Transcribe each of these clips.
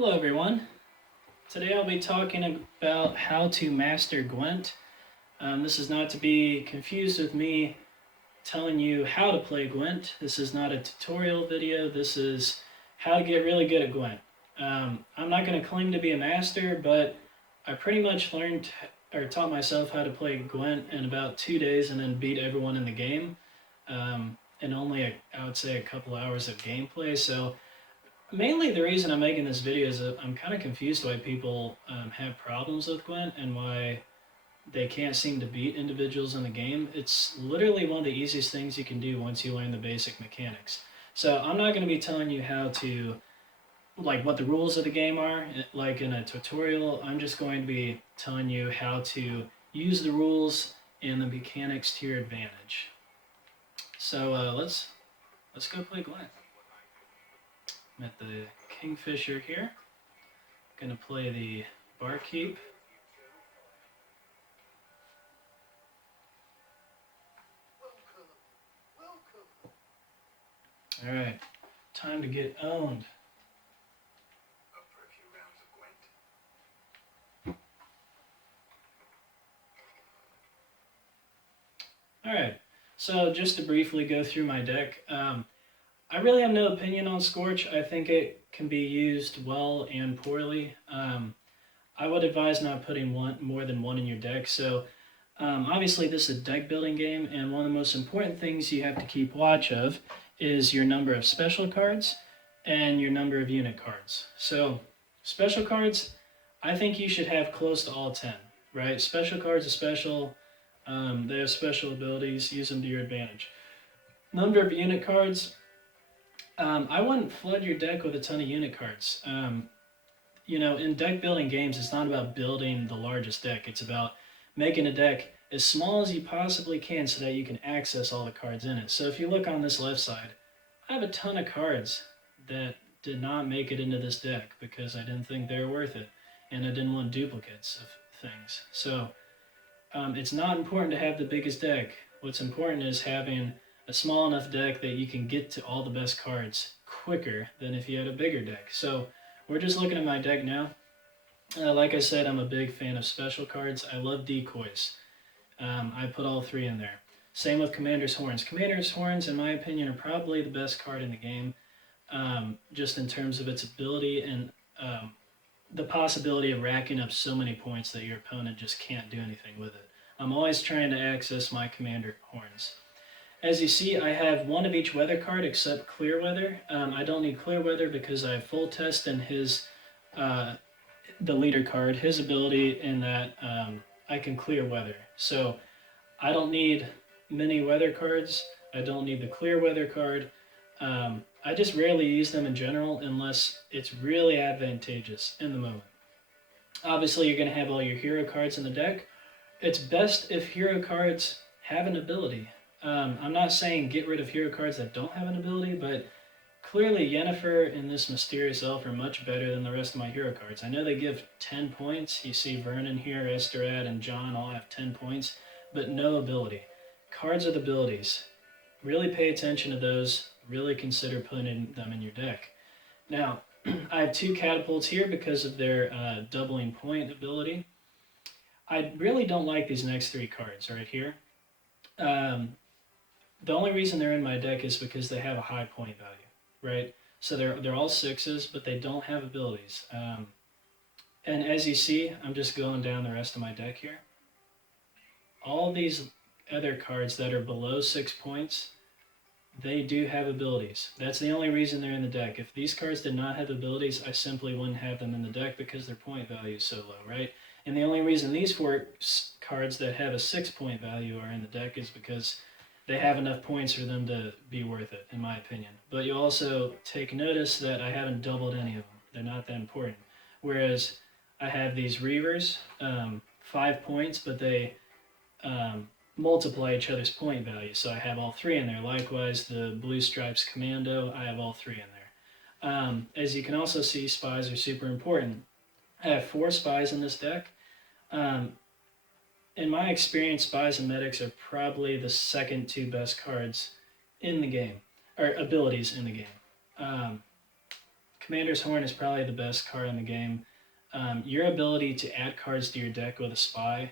Hello everyone. Today I'll be talking about how to master Gwent. This is not to be confused with me telling you how to play Gwent. This is not a tutorial video. This is how to get really good at Gwent. I'm not going to claim to be a master, but I pretty much learned or taught myself how to play Gwent in about 2 days and then beat everyone in the game in only, I would say, a couple hours of gameplay. So mainly the reason I'm making this video is that I'm kind of confused why people have problems with Gwent and why they can't seem to beat individuals in the game. It's literally one of the easiest things you can do once you learn the basic mechanics. So I'm not going to be telling you how to, like what the rules of the game are, like in a tutorial. I'm just going to be telling you how to use the rules and the mechanics to your advantage. So let's go play Gwent. I'm at the Kingfisher here. Gonna play the Barkeep. Alright, time to get owned. Alright, so just to briefly go through my deck, I really have no opinion on Scorch. I think it can be used well and poorly. I would advise not putting more than one in your deck. So obviously this is a deck building game, and one of the most important things you have to keep watch of is your number of special cards and your number of unit cards. So special cards, I think you should have close to all 10, right? Special cards are special. They have special abilities. Use them to your advantage. Number of unit cards, I wouldn't flood your deck with a ton of unit cards. In deck building games, it's not about building the largest deck. It's about making a deck as small as you possibly can so that you can access all the cards in it. So if you look on this left side, I have a ton of cards that did not make it into this deck because I didn't think they were worth it, and I didn't want duplicates of things. So it's not important to have the biggest deck. What's important is having a small enough deck that you can get to all the best cards quicker than if you had a bigger deck. So we're just looking at my deck now. Like I said, I'm a big fan of special cards. I love decoys. I put all 3 in there. Same with Commander's Horns. Commander's Horns, in my opinion, are probably the best card in the game, just in terms of its ability and the possibility of racking up so many points that your opponent just can't do anything with it. I'm always trying to access my Commander Horns. As you see, I have 1 of each weather card except Clear Weather. I don't need Clear Weather because I have Full Test in his, the leader card, his ability in that I can clear weather. So I don't need many weather cards. I don't need the Clear Weather card. I just rarely use them in general unless it's really advantageous in the moment. Obviously, you're going to have all your hero cards in the deck. It's best if hero cards have an ability. I'm not saying get rid of hero cards that don't have an ability, but clearly Yennefer and this Mysterious Elf are much better than the rest of my hero cards. I know they give 10 points. You see Vernon here, Esterad, and John all have 10 points, but no ability. Cards with abilities. Really pay attention to those. Really consider putting them in your deck. Now, I have 2 catapults here because of their doubling point ability. I really don't like these next 3 cards right here. The only reason they're in my deck is because they have a high point value, right? So they're all 6s, but they don't have abilities. And as you see, I'm just going down the rest of my deck here. All these other cards that are below 6 points, they do have abilities. That's the only reason they're in the deck. If these cards did not have abilities, I simply wouldn't have them in the deck because their point value is so low, right? And the only reason these 4 cards that have a 6-point value are in the deck is because they have enough points for them to be worth it, in my opinion. But you also take notice that I haven't doubled any of them. They're not that important. Whereas I have these Reavers, 5 points, but they multiply each other's point value. So I have all 3 in there. Likewise, the Blue Stripes Commando, I have all 3 in there. As you can also see, spies are super important. I have 4 spies in this deck. In my experience, spies and medics are probably the second 2 best cards in the game, or abilities in the game. Commander's Horn is probably the best card in the game. Your ability to add cards to your deck with a spy,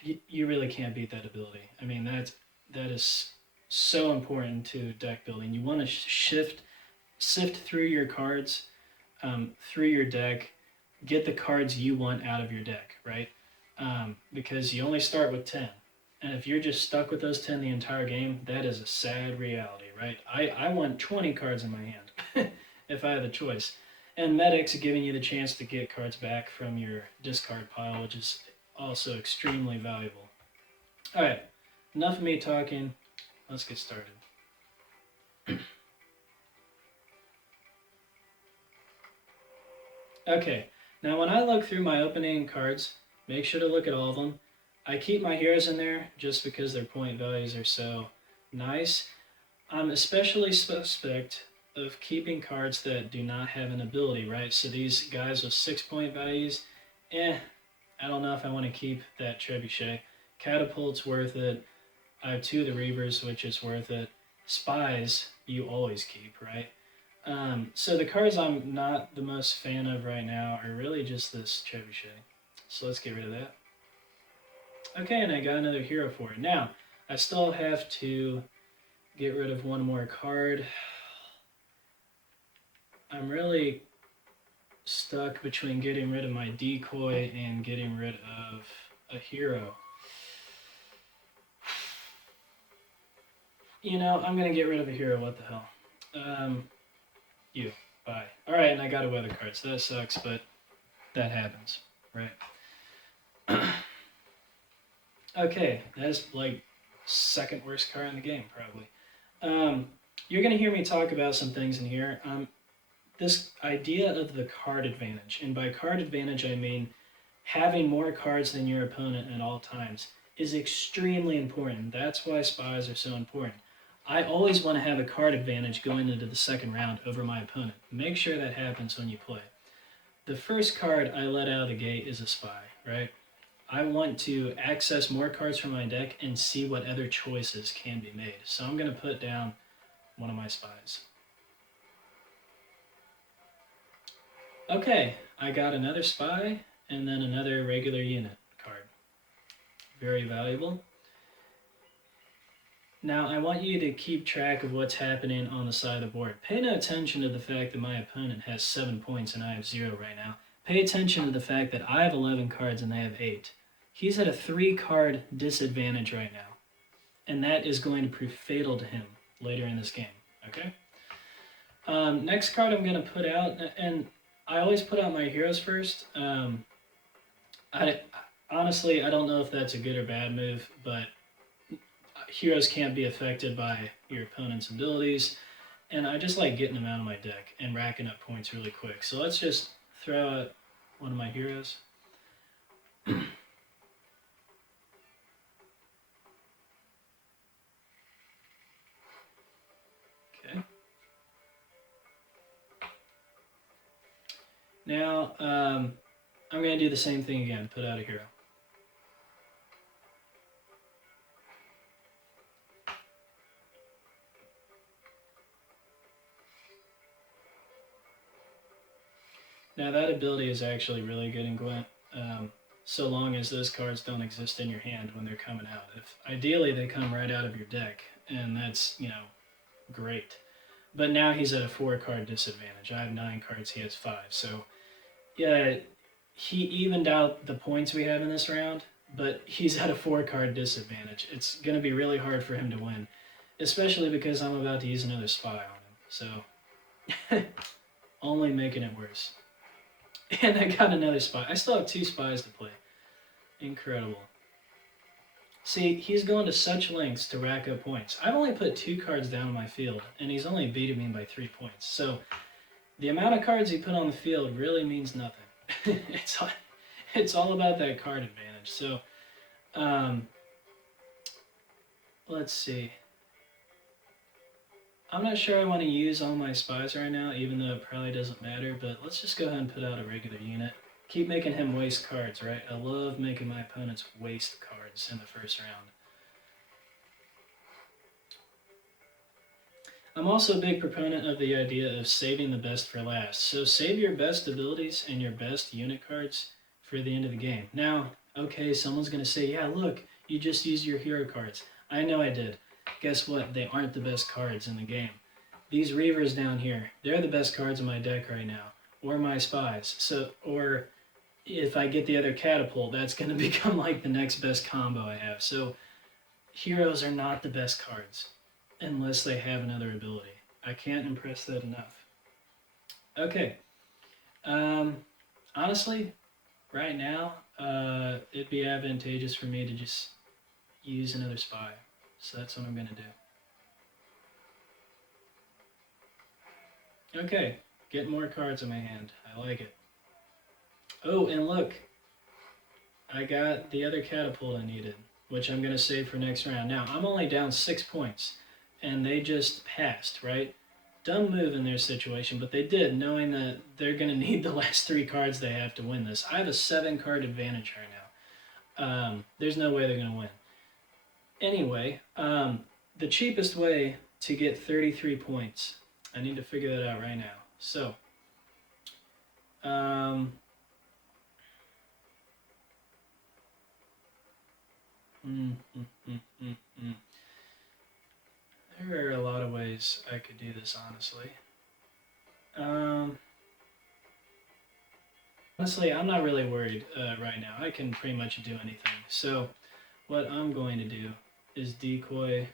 you really can't beat that ability. I mean, that is so important to deck building. You want to sift through your cards, through your deck, get the cards you want out of your deck, right? Because you only start with 10. And if you're just stuck with those 10 the entire game, that is a sad reality, right? I want 20 cards in my hand if I had the choice. And Medic's giving you the chance to get cards back from your discard pile, which is also extremely valuable. All right, enough of me talking. Let's get started. Okay, now when I look through my opening cards, make sure to look at all of them. I keep my heroes in there just because their point values are so nice. I'm especially suspect of keeping cards that do not have an ability, right? So these guys with 6-point values, I don't know if I want to keep that Trebuchet. Catapult's worth it. I have 2 of the Reavers, which is worth it. Spies, you always keep, right? So the cards I'm not the most fan of right now are really just this Trebuchet. So let's get rid of that. Okay, and I got another hero for it. Now, I still have to get rid of one more card. I'm really stuck between getting rid of my decoy and getting rid of a hero. You know, I'm going to get rid of a hero. What the hell? You. Bye. Alright, and I got a weather card, so that sucks, but that happens, right? Okay, that's like second worst card in the game, probably. You're going to hear me talk about some things in here. This idea of the card advantage, and by card advantage I mean having more cards than your opponent at all times, is extremely important. That's why spies are so important. I always want to have a card advantage going into the second round over my opponent. Make sure that happens when you play. The first card I let out of the gate is a spy, right? I want to access more cards from my deck and see what other choices can be made. So I'm going to put down one of my spies. Okay, I got another spy and then another regular unit card. Very valuable. Now I want you to keep track of what's happening on the side of the board. Pay no attention to the fact that my opponent has 7 points and I have 0 right now. Pay attention to the fact that I have 11 cards and they have 8. He's at a 3-card disadvantage right now. And that is going to prove fatal to him later in this game, okay? Next card I'm going to put out, and I always put out my heroes first. Honestly, I don't know if that's a good or bad move, but heroes can't be affected by your opponent's abilities, and I just like getting them out of my deck and racking up points really quick. So let's just throw out one of my heroes. Okay. Now, I'm going to do the same thing again, put out a hero. Now that ability is actually really good in Gwent, so long as those cards don't exist in your hand when they're coming out. If ideally they come right out of your deck, and that's, you know, great. But now he's at a 4-card disadvantage. I have 9 cards, he has 5. So yeah, he evened out the points we have in this round, but he's at a 4-card disadvantage. It's going to be really hard for him to win, especially because I'm about to use another spy on him. So only making it worse. And I got another spy. I still have 2 spies to play. Incredible. See, he's going to such lengths to rack up points. I've only put 2 cards down on my field, and he's only beating me by 3 points. So the amount of cards he put on the field really means nothing. It's all about that card advantage. So let's see. I'm not sure I want to use all my spies right now, even though it probably doesn't matter, but let's just go ahead and put out a regular unit. Keep making him waste cards, right? I love making my opponents waste cards in the first round. I'm also a big proponent of the idea of saving the best for last. So save your best abilities and your best unit cards for the end of the game. Now, okay, someone's going to say, yeah, look, you just used your hero cards. I know I did. Guess what? They aren't the best cards in the game. These Reavers down here, they're the best cards in my deck right now, or my Spies. So, or if I get the other Catapult, that's going to become like the next best combo I have. So heroes are not the best cards unless they have another ability. I can't impress that enough. Okay. Honestly, right now, it'd be advantageous for me to just use another spy. So that's what I'm going to do. Okay, get more cards in my hand. I like it. Oh, and look, I got the other catapult I needed, which I'm going to save for next round. Now, I'm only down 6 points, and they just passed, right? Dumb move in their situation, but they did, knowing that they're going to need the last 3 cards they have to win this. I have a 7-card advantage right now. There's no way they're going to win. Anyway, the cheapest way to get 33 points, I need to figure that out right now. So, there are a lot of ways I could do this, honestly. Honestly, I'm not really worried right now. I can pretty much do anything. So what I'm going to do is decoy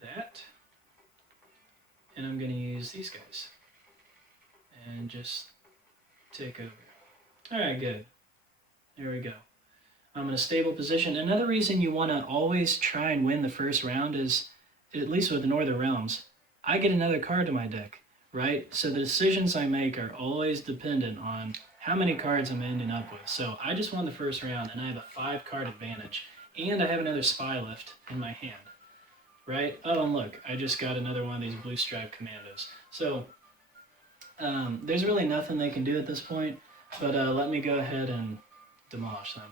that, and I'm going to use these guys and just take over. All right, good. There we go. I'm in a stable position. Another reason you want to always try and win the first round is, at least with the Northern Realms, I get another card to my deck, right? So the decisions I make are always dependent on how many cards I'm ending up with. So I just won the first round, and I have a 5-card advantage, and I have another spy left in my hand, right? Oh, and look, I just got another one of these blue stripe commandos. So there's really nothing they can do at this point, but let me go ahead and demolish them.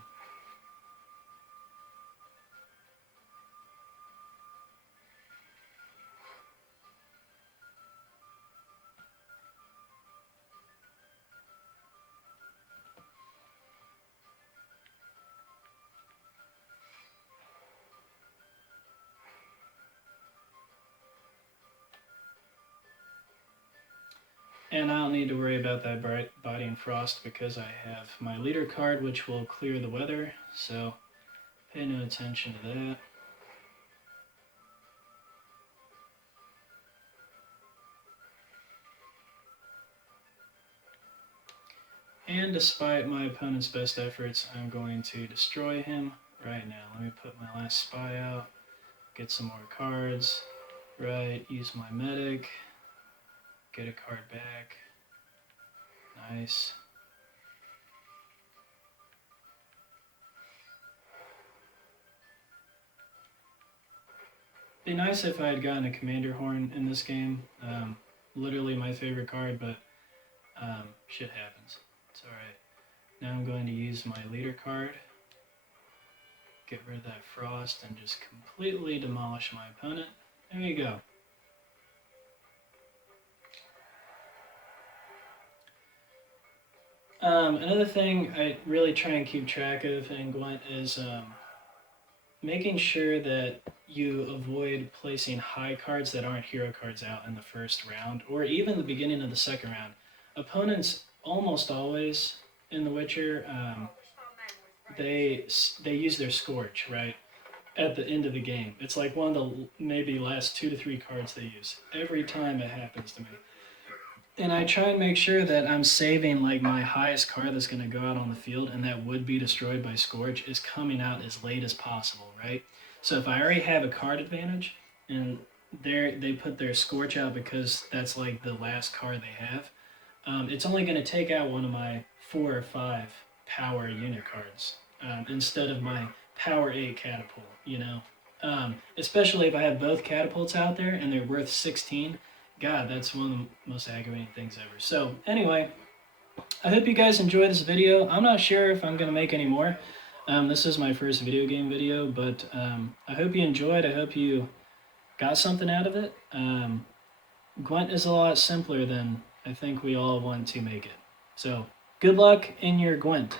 And I don't need to worry about that biting frost because I have my leader card, which will clear the weather, so pay no attention to that. And despite my opponent's best efforts, I'm going to destroy him right now. Let me put my last spy out, get some more cards, right, use my medic, get a card back. Nice. It'd be nice if I had gotten a Commander Horn in this game. Literally my favorite card, but shit happens. It's alright. Now I'm going to use my leader card, get rid of that frost, and just completely demolish my opponent. There you go. Another thing I really try and keep track of in Gwent is making sure that you avoid placing high cards that aren't hero cards out in the first round, or even the beginning of the second round. Opponents almost always in The Witcher, they use their Scorch, right, at the end of the game. It's like one of the maybe last 2 to 3 cards they use. Every time it happens to me. And I try and make sure that I'm saving like my highest card that's going to go out on the field and that would be destroyed by Scorch is coming out as late as possible, right? So if I already have a card advantage and they put their Scorch out because that's like the last card they have, it's only going to take out one of my 4 or 5 power unit cards instead of my power 8 catapult, you know? Especially if I have both catapults out there and they're worth 16. God, that's one of the most aggravating things ever. So anyway, I hope you guys enjoyed this video. I'm not sure if I'm going to make any more. This is my first video game video, but I hope you enjoyed. I hope you got something out of it. Gwent is a lot simpler than I think we all want to make it. So good luck in your Gwent.